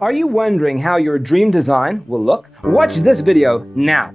Are you wondering how your dream design will look? Watch this video now.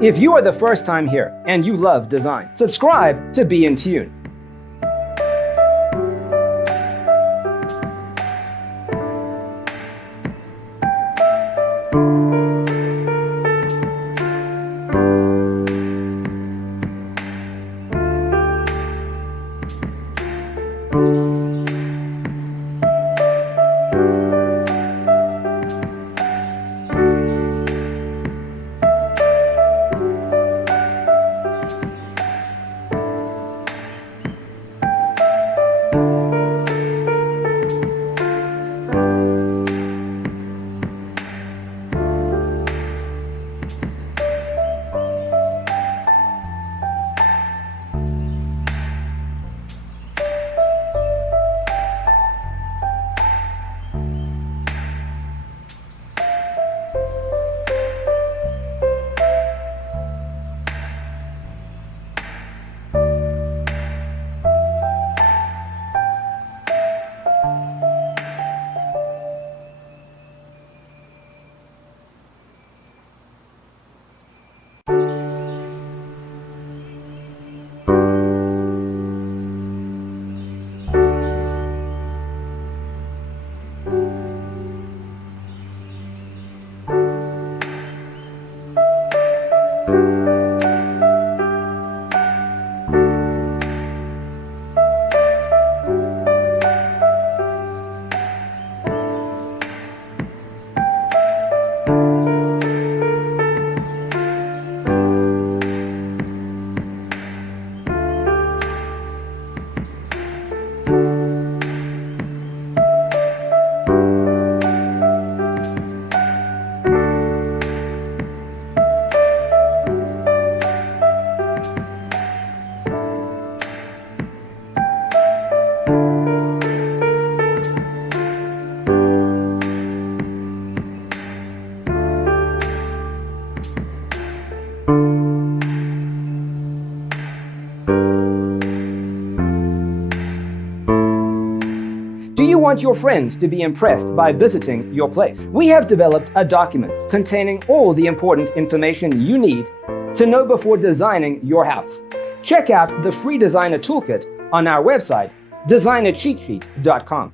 If you are the first time here and you love design, subscribe to Be in Tune. Do you want your friends to be impressed by visiting your place? We have developed a document containing all the important information you need to know before designing your house. Check out the free designer toolkit on our website, designercheatsheet.com.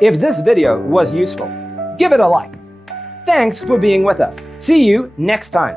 If this video was useful, give it a like. Thanks for being with us. See you next time.